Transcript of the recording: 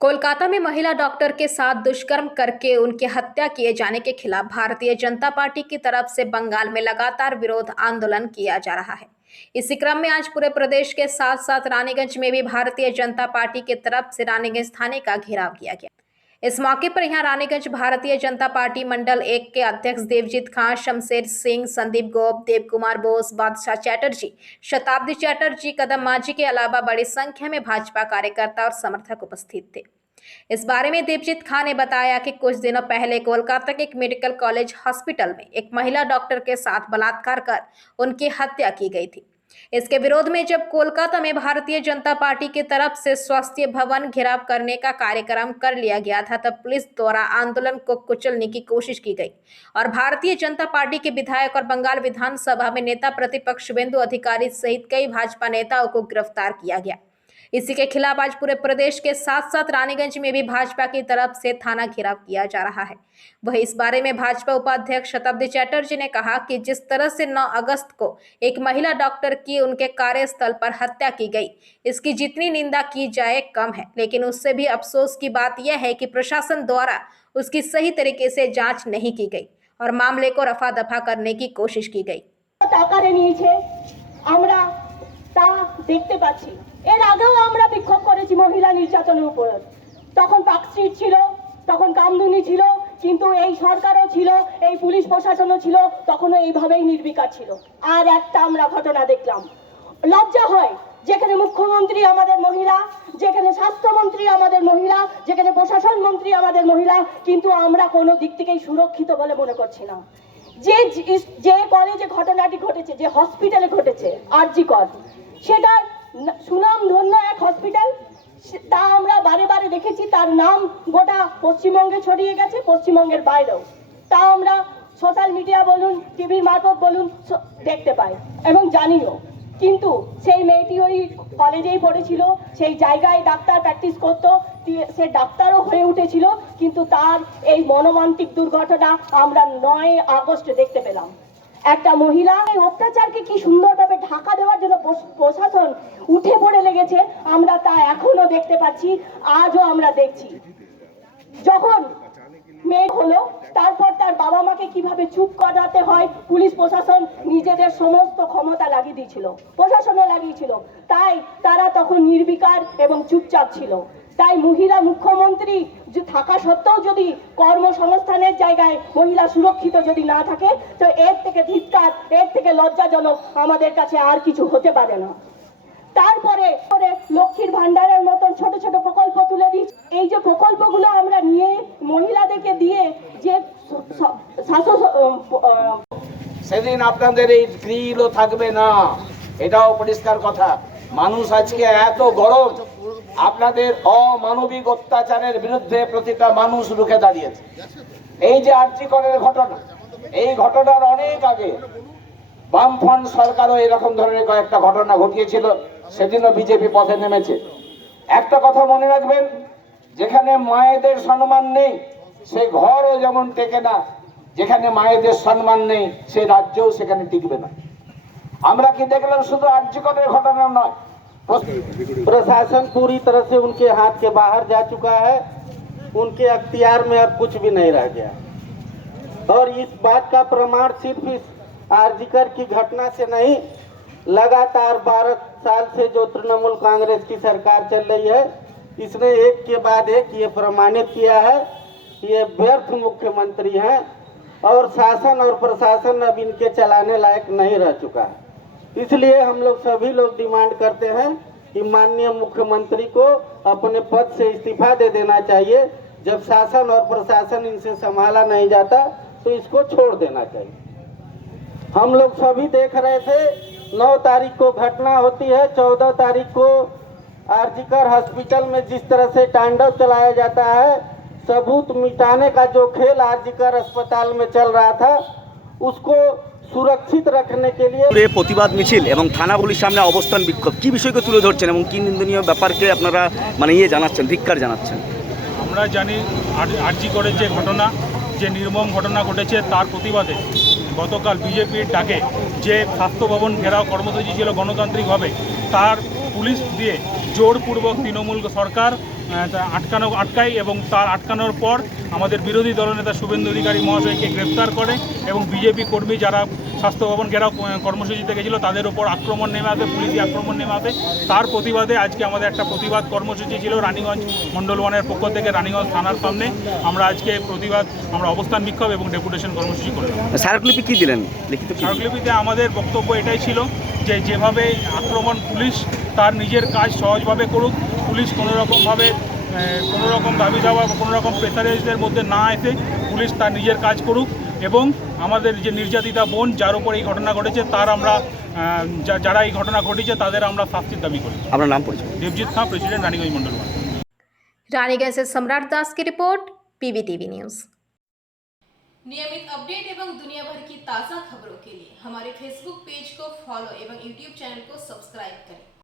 कोलकाता में महिला डॉक्टर के साथ दुष्कर्म करके उनकी हत्या किए जाने के खिलाफ भारतीय जनता पार्टी की तरफ से बंगाल में लगातार विरोध आंदोलन किया जा रहा है। इसी क्रम में आज पूरे प्रदेश के साथ साथ रानीगंज में भी भारतीय जनता पार्टी की तरफ से रानीगंज थाने का घेराव किया गया। इस मौके पर यहां रानीगंज भारतीय जनता पार्टी मंडल 1 के अध्यक्ष देवजीत खान, शमशेर सिंह, संदीप गोप, देव कुमार बोस, बादशाह चैटर्जी, शताब्दी चैटर्जी, कदम माझी के अलावा बड़ी संख्या में भाजपा कार्यकर्ता और समर्थक उपस्थित थे। इस बारे में देवजीत खान ने बताया कि कुछ दिनों पहले कोलकाता के एक मेडिकल कॉलेज हॉस्पिटल में एक महिला डॉक्टर के साथ बलात्कार कर उनकी हत्या की गई थी। इसके विरोध में जब कोलकाता में भारतीय जनता पार्टी की तरफ से स्वास्थ्य भवन घेराव करने का कार्यक्रम कर लिया गया था, तब पुलिस द्वारा आंदोलन को कुचलने की कोशिश की गई और भारतीय जनता पार्टी के विधायक और बंगाल विधानसभा में नेता प्रतिपक्ष शुभेंदु अधिकारी सहित कई भाजपा नेताओं को गिरफ्तार किया गया। इसी के खिलाफ आज पूरे प्रदेश के साथ साथ रानीगंज में भी भाजपा की तरफ से थाना घेराव किया जा रहा है। वहीं इस बारे में भाजपा उपाध्यक्ष शताब्दी चैटर्जी ने कहा कि जिस तरह से 9 अगस्त को एक महिला डॉक्टर की उनके कार्यस्थल पर हत्या की गई, इसकी जितनी निंदा की जाए कम है, लेकिन उससे भी अफसोस की बात यह है कि प्रशासन द्वारा उसकी सही तरीके से जांच नहीं की गई और मामले को रफा दफा करने की कोशिश की गई। তা দেখতে পাচ্ছি। এর আগেও আমরা বিক্ষোভ করেছি মহিলা নির্যাতনের উপর। তখন পার্কস্ট্রিট ছিল, তখন কামদুনি ছিল, কিন্তু এই সরকারও ছিল, এই পুলিশ প্রশাসনও ছিল, তখনও এইভাবেই নির্বিকার ছিল। আর একটা আমরা ঘটনা দেখলাম, লজ্জা হয় যেখানে মুখ্যমন্ত্রী আমাদের মহিলা, যেখানে স্বাস্থ্যমন্ত্রী আমাদের মহিলা, যেখানে প্রশাসন মন্ত্রী আমাদের মহিলা, কিন্তু আমরা কোনো দিক থেকেই সুরক্ষিত বলে মনে করছি না। যে কলেজে ঘটনাটি ঘটেছে, যে হসপিটালে ঘটেছে আরজি কর, সেটা সুনাম ধন্য এক হসপিটাল, তা আমরা বারে বারে দেখেছি। তার নাম গোটা পশ্চিমবঙ্গে ছড়িয়ে গেছে, পশ্চিমবঙ্গের বাইরেও। তা আমরা সোশ্যাল মিডিয়া বলুন, টিভির মারফত বলুন দেখতে পাই এবং জানিও। কিন্তু সেই মেয়েটি ওই কলেজেই পড়েছিল, সেই জায়গায় ডাক্তার প্র্যাকটিস করতো, সে ডাক্তারও হয়ে উঠেছিল, কিন্তু তার এই মর্মান্তিক দুর্ঘটনা আমরা 9 আগস্ট দেখতে পেলাম। একটা মহিলা অত্যাচারকে কি সুন্দরভাবে ঢাকা দেওয়ার জন্য প্রশাসন উঠে পড়ে লেগেছে, আমরা তা এখনো দেখতে পাচ্ছি, আজও আমরা দেখছি। যখন মেয়ে হলো, তারপর তার বাবা মাকে কিভাবে চুপ করাতে হয়, পুলিশ প্রশাসন নিজেদের সমস্ত ক্ষমতা লাগিয়ে দিয়েছিল, প্রশাসনও লাগিয়েছিল, তাই তারা তখন নির্বিকার এবং চুপচাপ ছিল। তাই মহিলা মুখ্যমন্ত্রী থাকা সত্ত্বেও যদি কর্মসংস্থানের জায়গায় মহিলা সুরক্ষিত যদি না থাকে, তো এর থেকে ধিক্কার, এর থেকে লজ্জাজনক আমাদের কাছে আর কিছু হতে পারে না। তারপরে লক্ষ্মীর ভান্ডারের মতন ছোট ছোট প্রকল্প তুলে দিচ্ছি। এই যে প্রকল্পগুলো আমরা নিয়ে মহিলাদেরকে দিয়ে যে সেদিন আপনাদের এই গ্রিলও থাকবে না, এটাও পরিষ্কার কথা। মানুষ আজকে এত গরম, আপনাদের অমানবিক অত্যাচারের বিরুদ্ধে প্রতিটা মানুষ রুখে দাঁড়িয়েছে। এই যে আরজি করের ঘটনা, এই ঘটনার অনেক আগে বামফ্রন্ট সরকারও এরকম ধরনের কয়েকটা ঘটনা ঘটিয়েছিল, সেদিনও বিজেপি পথে নেমেছে। একটা কথা মনে রাখবেন, যেখানে মায়েদের সম্মান নেই সে ঘরও যেমন টেকে না, যেখানে মায়েদের সম্মান নেই সে রাজ্যও সেখানে টিকবে না। আমরা কি দেখলাম শুধু আরজি করের ঘটনা নয়, प्रशासन पूरी तरह से उनके हाथ के बाहर जा चुका है, उनके अख्तियार में अब कुछ भी नहीं रह गया। और इस बात का प्रमाण सिर्फ इस आरजीकर की घटना से नहीं, लगातार 12 साल से जो तृणमूल कांग्रेस की सरकार चल रही है, इसने एक के बाद एक ये प्रमाणित किया है, ये व्यर्थ मुख्यमंत्री हैं और शासन और प्रशासन अब इनके चलाने लायक नहीं रह चुका है। इसलिए हम लोग सभी लोग डिमांड करते हैं कि माननीय मुख्यमंत्री को अपने पद से इस्तीफा दे देना चाहिए। जब शासन और प्रशासन इनसे संभाला नहीं जाता तो इसको छोड़ देना चाहिए। हम लोग सभी देख रहे थे, 9 तारीख को घटना होती है, 14 तारीख को आरजीकर हॉस्पिटल में जिस तरह से तांडव चलाया जाता है, सबूत मिटाने का जो खेल आरजीकर अस्पताल में चल रहा था, उसको সুরক্ষিত রাখনে কে লিয়ে প্রতিবাদ মিছিল এবং থানাগুলির সামনে অবস্থান বিক্ষোভ কি বিষয়কে তুলে ধরছেন এবং কি নিন্দনীয় ব্যাপারকে আপনারা জানাচ্ছেন, ধিক্কার জানাচ্ছেন? আমরা জানি আরজি করের যে ঘটনা, যে নির্মম ঘটনা ঘটেছে, তার প্রতিবাদে গতকাল বিজেপির ডাকে যে স্বাস্থ্য ভবন ঘেরাও কর্মসূচি ছিল গণতান্ত্রিকভাবে, তার পুলিশ দিয়ে জোরপূর্বক তৃণমূল সরকার আটকায় এবং তার আটকানোর পর আমাদের বিরোধী দলনেতা শুভেন্দু অধিকারী মহাশয়কে গ্রেপ্তার করে এবং বিজেপি কর্মী যারা স্বাস্থ্য ভবন ঘেরাও কর্মসূচিতে গেছিলো তাদের উপর আক্রমণ নেমে আসে, পুলিশি আক্রমণ নেমে আসে। তার প্রতিবাদে আজকে আমাদের একটা প্রতিবাদ কর্মসূচি ছিল রানীগঞ্জ মণ্ডল 1-এর পক্ষ থেকে রানীগঞ্জ থানার সামনে। আমরা আজকে আমরা অবস্থান বিক্ষোভ এবং ডেপুটেশন কর্মসূচি করলাম। স্মারকলিপি কি দিলেন? লিখিত কি? স্মারকলিপিতে আমাদের বক্তব্য এটাই ছিল যে যেভাবে আক্রমণ পুলিশ তার নিজের কাজ সহজভাবে করুক, পুলিশ কোনো রকম দাবি দাওয়া বা কোনো রকম প্রেসারেজের মধ্যে না এসে পুলিশ তার নিজের কাজ করুক এবং আমাদের যে নির্যাতিতা বোন যার উপর এই ঘটনা ঘটেছে তার আমরা যারা এই ঘটনা ঘটেছে তাদের আমরা শাস্তির দাবি করি। আপনার নাম পরিচয়? দেবজিৎ খাঁ, প্রেসিডেন্ট রানীগঞ্জ মণ্ডল 1। रानीगंज से सम्राट दास की रिपोर्ट, PBTV न्यूज़। नियमित अपडेट एवं दुनिया भर की ताज़ा खबरों के लिए हमारे फेसबुक पेज को फॉलो एवं यूट्यूब चैनल को सब्सक्राइब करें।